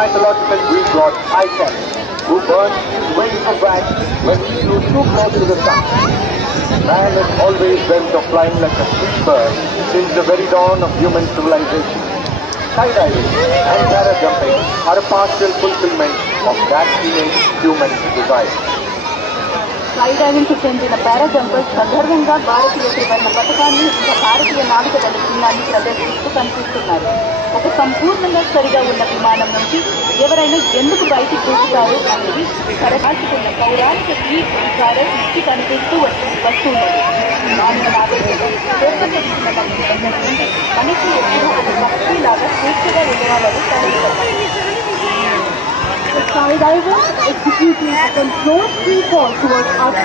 mythological Greek god Isis, who burned his wings of wax when he flew too close to the sun. Man has always dreamt of flying like a free bird since the very dawn of human civilization. Skydiving and parajumping are a partial fulfillment of that innate human desire. Skydiving కు చెందిన పారాజంపర్స్ సందర్భంగా భారతీయ త్రివర్ణ పథకాన్ని ఇంకా భారతీయ నావికదళ చిహ్నాన్ని ప్రదర్శిస్తూ కనిపిస్తున్నారు. ఒక సంపూర్ణంగా సరిగా ఉన్న విమానం నుంచి ఎవరైనా ఎందుకు బయటికి దూకుతారు అనేది సరదాచుకున్న పౌరాణిక గ్రీక్ విచారం ఇచ్చి కనిపిస్తూ వస్తున్నది. మానవ నాగరికత మనకి ఎప్పుడు ఒక పక్షిలాగా పూర్తిగా ఉండవాలని కలుగుతారు. The skydivers executing a controlled free fall towards us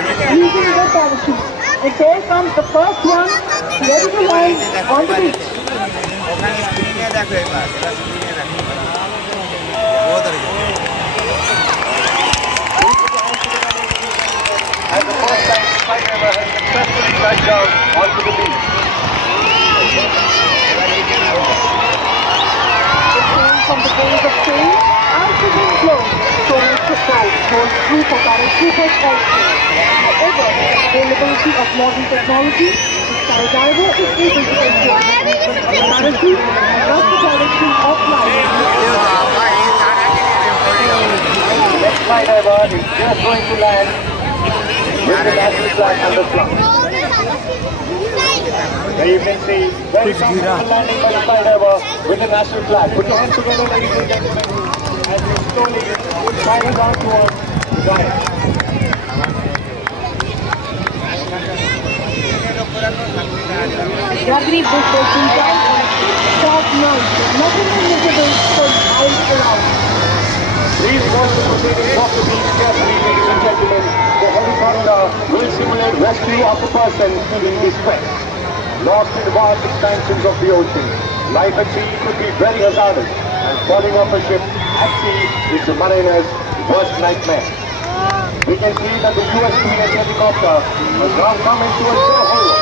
using their parachute. And there comes the first one, ready to land on the beach. And the first time skydiver has successfully touched down onto the beach. From the days of change, as the wind blows, so is the crowd holds true for parachuters also. However, with the availability of modern technology, the skydiver is able to enjoy the parachute and not the direction of light. The next skydiver is just going to land with the national flag on the front. There you can see very comfortable landing by the skydiver with the national flag. Put your hands together, ladies and gentlemen, as you slowly spiral down towards the dive. Rugby bush was designed on a sharp night with nothing invisible for miles around. Please watch the proceedings of the beach carefully, ladies and gentlemen. The helicopter will simulate rescue of a person in distress. Lost in the vast expansions of the ocean, life at sea could be very hazardous, and falling off a ship at sea is the mariner's worst nightmare. We can see that the USPS helicopter has now come into a clear hole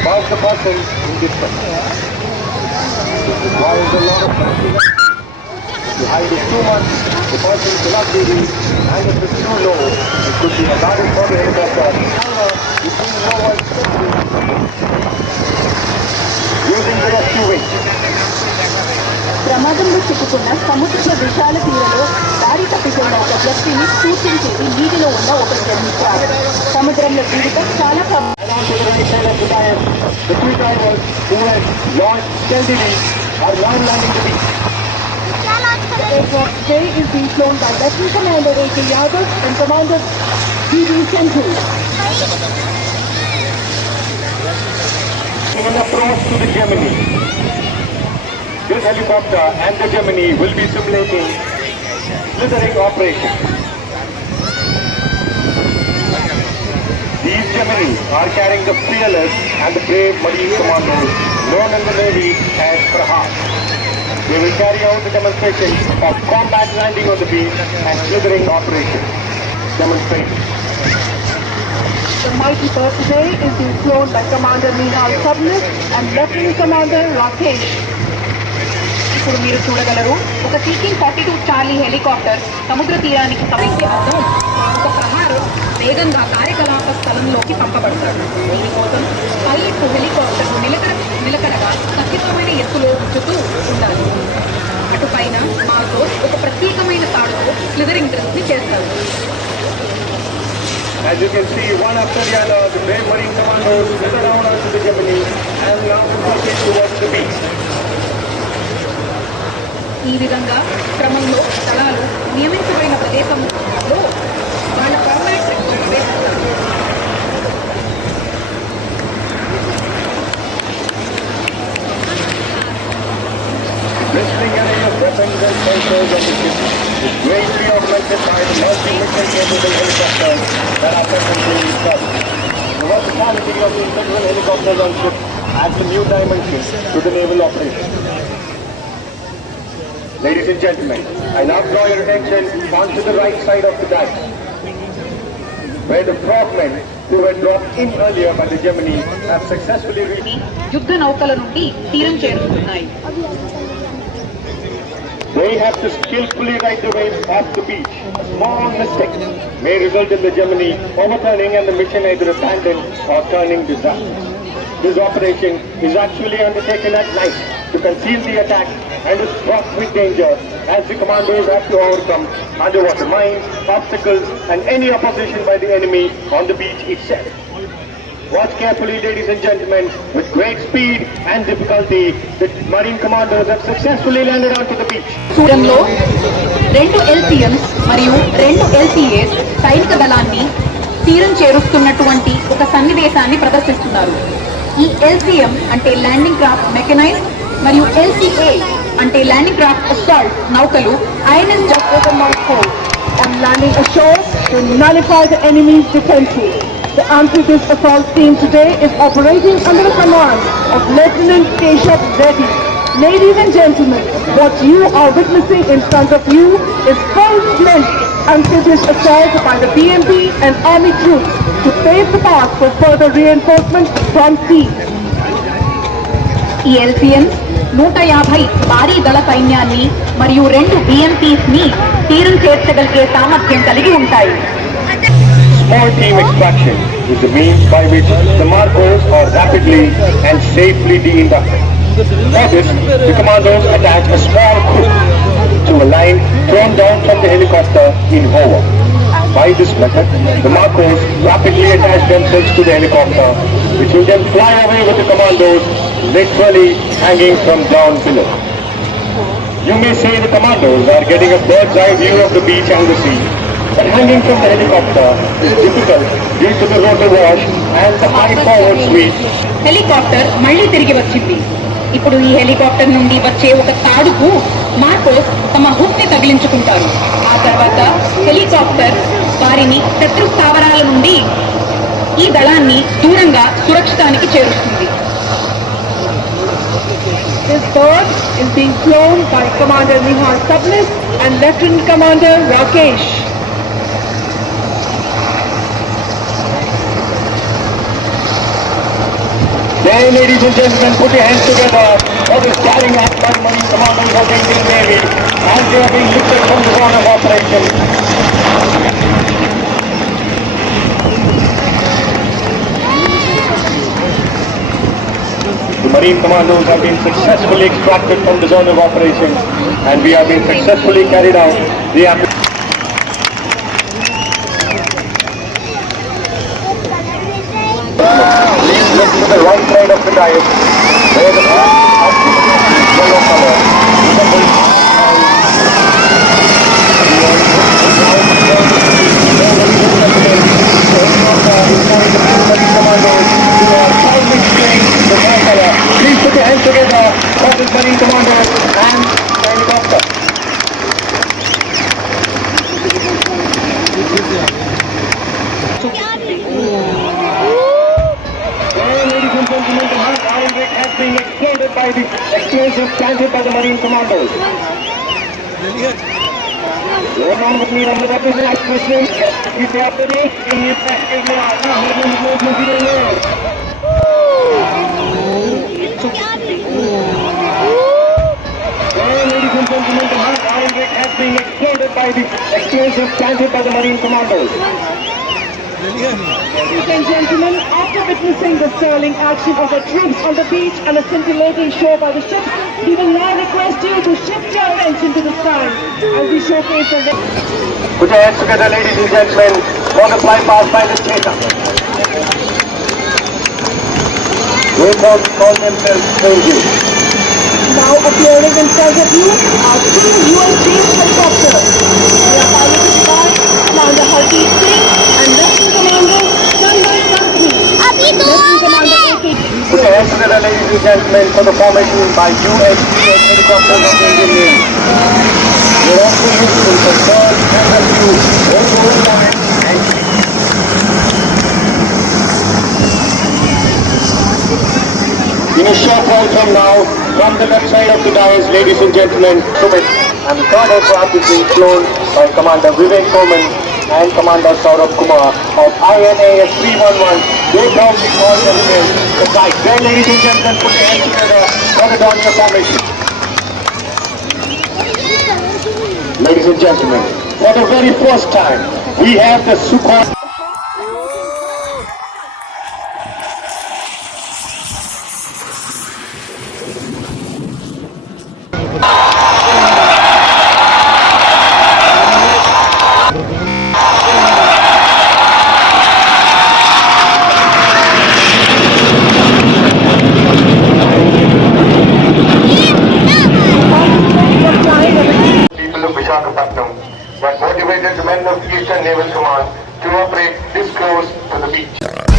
about the person in distress. This requires a lot of practice. If the height is too much, the person cannot be reached, and if it's too low, it could be hazardous for the helicopter. However, if we know what's using the rescue wing. ప్రమాదంలో చిక్కుకున్న సముద్ర విశాల తీరంలో దారి తప్పిపోయిన ఒక వ్యక్తిని సూచించేది నీటిలో ఉన్న ఒక జన్మించారు. సముద్రంలో జీవితం చాలా The two divers who had launched SkyDivers are now landing the beach. The aircraft today is being flown by Lieutenant Commander A.K. Yadav and Commander D.D. Sendhu. In an approach to the Gemini, this helicopter and the Gemini will be simulating slithering operations. These Geminis are carrying the fearless and the brave marine commandos known in the Navy as Pratham. They will carry out the demonstration of combat landing on the beach and slithering operations. Demonstration. The mighty bird today is being flown by Commander Nihal Sabnis and Lieutenant Commander Rakesh. ఇప్పుడు మీరు చూడగలరు ఒక TK-42 Charlie helicopter సముద్ర తీరానికి సమీపంలో ఒక ప్రహారం వేగంగా కార్యకలాప స్థలంలోకి పంపబడతాడు. దీనికోసం పైలట్ హెలికాప్టర్ నిలకడగా ఖచ్చితమైన ఎత్తులో ఉంచుతూ ఉండాలి. అటుపైన మాతో ఒక ప్రత్యేకమైన తాడుతో స్లిదరింగ్ డ్రెస్ ని చేస్తారు. As you can see, one after the other, the brave marine commandos slither down onto the Gemini and now proceed towards the beach. ఈ విధంగా క్రమంలో దళాలు నియమించబడిన ప్రదేశంలో వాళ్ళ పర్మనెంట్ వేస్తారు. Listening area of weapons and sensors on the ship is greatly augmented by the multi-mission capable helicopters that are presently in service. The versatility of the integral helicopters on ship adds a new dimension to the naval operation. Ladies and gentlemen, I now draw your attention onto the right side of the dive, where the frogmen who were dropped in earlier by the Gemini have successfully reached యుద్ధ నౌకల నుండి తీరం చేరుకున్నాయి. They have to skillfully ride the waves off the beach. A small mistake may result in the Gemini overturning and the mission either abandoned or turning disaster. This operation is actually undertaken at night to conceal the attack and is fraught with danger as the commandos have to overcome underwater mines, obstacles and any opposition by the enemy on the beach itself. Watch carefully, ladies and gentlemen. With great speed and difficulty, the Marine commandos have successfully landed onto the beach. దూరంలో 2 LCMs మరియు 2 LCAs సైనిక దళాన్ని తీరం చేరుస్తున్నటువంటి ఒక సన్నివేశాన్ని ప్రదర్శిస్తున్నారు. ఈ LCM అంటే landing craft mechanised మరియు LCA అంటే ల్యాండింగ్ క్రాఫ్ట్ అసాల్ట్ నౌకలు INS just opened out cold and landing ashore to nullify the enemy's defenses. The amphibious assault team today is operating under the command of Lieutenant Keshav Reddy. Ladies and gentlemen, what you are witnessing in front of you is full-fledged amphibious assault by the BMP and Army troops to pave the path for further reinforcement from sea. ఈ LCMs 150 భారీ దళ సైన్యాన్ని మరియు 2 BMPs ని తీరం చేర్చగలిగే సామర్థ్యం కలిగి ఉంటాయి. Small team extraction is the means by which the Marcos are rapidly and safely de-inducted. For this, the commandos attach a small crew to a line thrown down from the helicopter in hover. By this method, the Marcos rapidly attach themselves to the helicopter, which will then fly away with the commandos literally hanging from down below. You may say the commandos are getting a bird's eye view of the beach and the sea, but hanging from the helicopter is difficult due to the rotor wash and the high forward sweep. Helicopter మళ్ళీ తిరిగి వచ్చింది. ఇప్పుడు ఈ helicopter నుండి వచ్చే ఒక తాడుకు Marcos తమ hook ని తగిలించుకుంటారు. ఆ తర్వాత హెలికాప్టర్ వారిని శత్రు స్థావరాల నుండి ఈ దళాన్ని దూరంగా సురక్షితానికి చేరుస్తుంది. This bird is being flown by Commander Nihal Sabnis and Lieutenant Commander Rakesh. Then, ladies and gentlemen, put your hands together for this daring act by Marine commanders of the Indian Navy as they are being lifted from the zone of operation. The Marine commandos have been successfully extracted from the zone of operation and we have been successfully carried out the act. Please look to the right side of the dais where the flag of yellow color resembles Please put your hands together for the Marine commander and the helicopter. Ladies and gentlemen, the Mark Iron Rig has been exploded by the explosive planted by the Marine commandos. You're on with me on the representative listening. You say after this, in your practice, you are not having the movement in the air. Ladies and gentlemen, the Mark Iron Rig has been exploded by the explosive planted by the Marine commandos. Ladies and gentlemen, after witnessing the sterling action of the troops on the beach and a scintillating show by the ships, we will now request you to shift your attention to the sky as we showcase the... Put your hands together, ladies and gentlemen, for the flypast by the Cheetah. Those who call themselves soldiers. Now appearing in front of you are 2 US-based helicopters. They are piloted by Commander Hardeep Singh and Lieutenant Commander Sanjay Sakhi. Lieutenant Commander AK. Put your hands together, ladies and gentlemen, for the formation by US-based helicopters of the Indian Navy. They are also useful for search and rescue, overall damage and in a short while from now, from the left side of the dais, ladies and gentlemen, Sumit, and the third aircraft is being flown by Commander Vivek Coleman and Commander Saurabh Kumar of INAS 311. They ground the all terminals. The flight. Then, ladies and gentlemen, put your hands together for the Dornier formation. Ladies and gentlemen, for the very first time, we have the Sukhoi. People of Visakhapatnam that motivated the men of Eastern Naval Command to operate this close to the beach.